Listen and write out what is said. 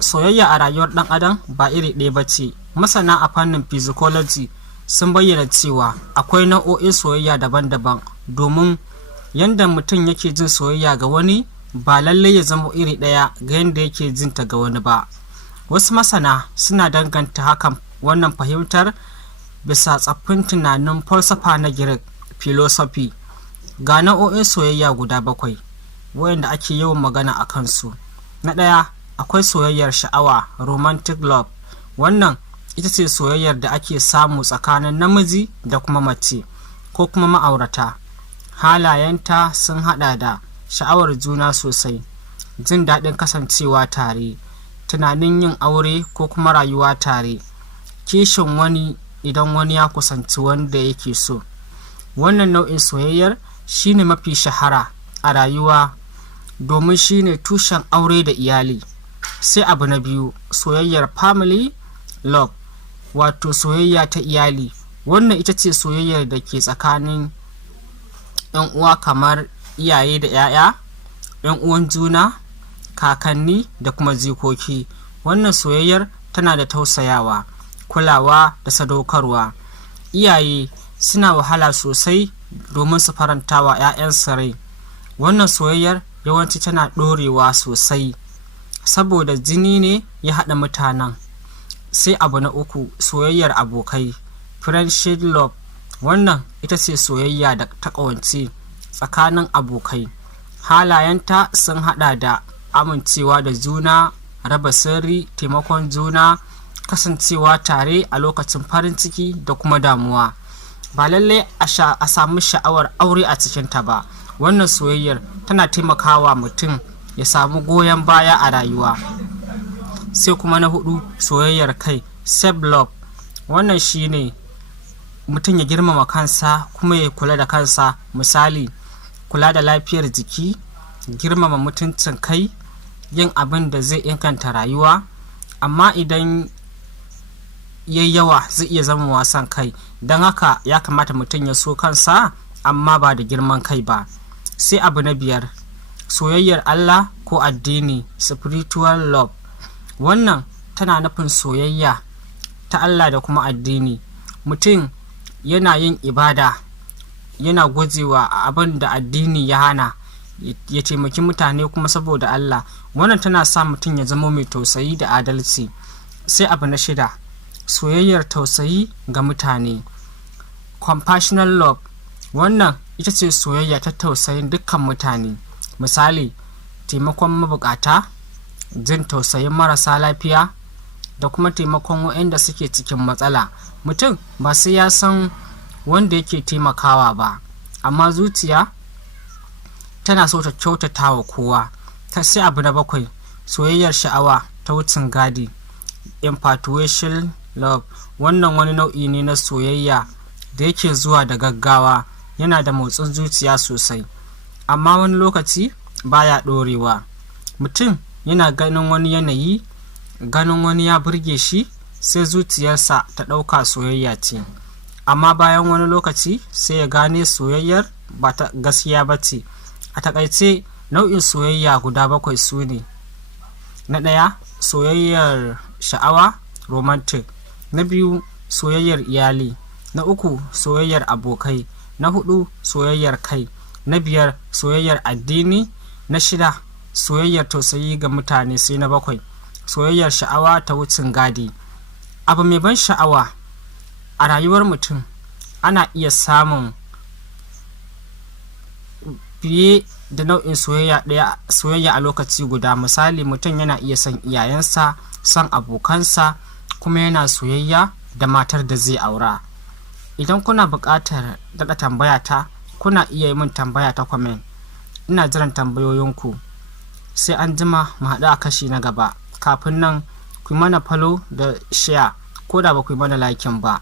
soyayya a rayuwar ɗan adam ba iri ɗaya ba ce. Masana a fannin psychology sun bayyana cewa akwai nau'o'in soyayya daban-daban, domin yadda mutum yake jin soyayya ga wani ba lallai ya zama iri ɗaya ga yadda yake jin ta ga wani ba. Wasu masana suna danganta wannan fahimtar bisa tsaffin tunanin falsafa na Greek philosophy. Ga nau'o'in soyayya guda 7 waɗanda ake yawan magana a kansu. Na ɗaya, akwai soyayyar sha'awa, romantic love. Wannan ita ce soyayyar da ake samu tsakanin namiji da kuma mace ko kuma ma'aurata. Halayenta sun haɗa da sha'awar juna sosai, jin daɗin kasancewa tare, tunanin yin aure ko kuma rayuwa tare, kishin wani idan wani ya kusanci wanda yake so. Wannan nau'in soyayyar shine mafi shahara a rayuwa domin shine tushen aure da iyali. Sai abu na biyu, soyayyar family love, wato soyayya ta iyali. Wannan ita ce soyayyar da ke tsakanin 'yan uwa kamar iyaye da 'ya'ya, 'yan uwan juna, kakanni da kuma jikoki. Wannan soyayyar tana da tausayawa, kulawa da sadaukarwa. Iyaye suna wahala sosai domin su faranta wa 'ya'yansu rai. Wannan soyayyar yawanci tana ɗorewa sosai saboda jini ne ya haɗa mutanen. Sai abu na uku, soyayyar abokai, friendship love. Wannan ita ce soyayya da ta ƙawance tsakanin abokai. Halayenta sun haɗa da amincewa da juna, raba sirri, taimakon juna, kasancewa tare a lokacin farin ciki da kuma damuwa. Ba lallai a samu sha'awar aure a cikinta ba. Wannan soyayyar tana taimakawa mutum ya samu goyon baya a rayuwa. Sai kuma na 4, soyayyar kai, self love. Wannan shine mutum ya girmama kansa kuma ya kula da kansa. Misali, kula da lafiyar jiki, girmama mutuncin kai, yin abin da zai inganta rayuwa. Amma idan yayi yawa zai iya zama wasan kai, don haka ya kamata mutum ya so kansa amma ba da girman kai ba. Sai abu na 5, soyayyar Allah ko addini, spiritual love. Wannan tana nufin soyayya ta Allah da kuma addini. Mutum yana yin ibada, yana gujewa abin da addini ya hana, ya taimaki mutane kuma saboda Allah. Wannan tana sa mutum ya zama mai tausayi da adalci. Sai abu na 6, soyayyar tausayi ga mutane, compassionate love. Wannan ita ce soyayya ta tausayin dukkan mutane. Misali, taimakon mabukata, jin tausayin marasa lafiya da kuma taimakon waɗanda suke cikin matsala. Mutum ba sai ya san wanda yake taimakawa ba, amma zuciya tana so ta kyautata wa kowa. Sai abu na 7, soyayyar sha'awa ta wucin gadi, infatuation love. Wannan wani nau'i ne na soyayya da yake zuwa da gaggawa, yana da motsin zuciya sosai, amma wani lokaci baya ɗorewa. Mutum yana ganin wani yanayi, ganin wani ya burge shi, sai zuciyarsa ta ɗauka soyayya ce, amma bayan wani lokaci sai ya gane soyayyar ba ta gaskiya ba ce. A takaice, nau'in soyayya guda 7 su ne: na 1, soyayyar sha'awa, romantic; na 2, soyayyar iyali; na 3, soyayyar abokai; na 4, soyayyar kai; na 5, soyayyar addini; na 6, soyayyar tausayi ga mutane; sai na 7, soyayyar sha'awa ta wucin gadi. Abu mai ban sha'awa a rayuwar mutum, ana iya samun fiye da nau'in soyayya a lokaci guda. Misali, mutum yana iya son iyayensa, son abokansa, kuma yana soyayya da matar da zai aura. Idan kuna buƙatar daɗa tambaya ta, kuna iya yi min tambaya ta comment. Ina jiran tambayoyinku. Sai an jima mu haɗu a kashi na gaba. Kafin nan, ku yi mana follow da share ko da ba ku yi mana like ba.